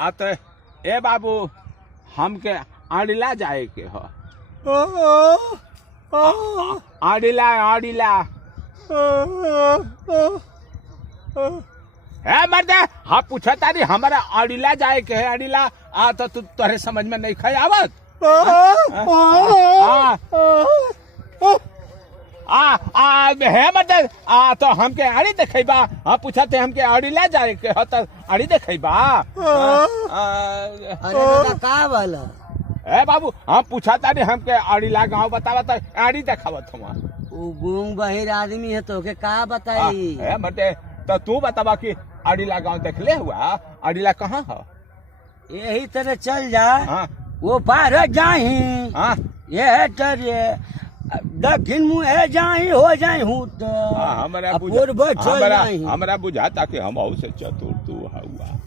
तो ए बाबू हमके आडिला जाए के हो। आडिला आडिला है मर्दे हाँ पूछा तारी हमारा आडिला जाए के है। आडिला तो तू तोरे समझ में नहीं खाई आवत। है मर्दे तो हमके आड़ी देखेबा। हाँ पूछा थे हमके आडिला जाए के हो तो आड़ी देखेबा। अरे का वाला ए बाबू हम पूछा तारी हमके आडिला गाँव बतावा तो आड़ी देखावत हुआ। वो गूंग बहिर आदमी है तो के का बताई। है मर्दे तो तू बतावा कि आडिला गाँव देखले हुआ। आडिला कहाँ है? यही तरह चल जा। हाँ वो पार जाही हाँ ये तरे दक्षिण मुँह जाही हो जाही हूँ तो हमरा पूर्व चल जाही। हमरा बुझाता कि हम से चतुर तू हुआ।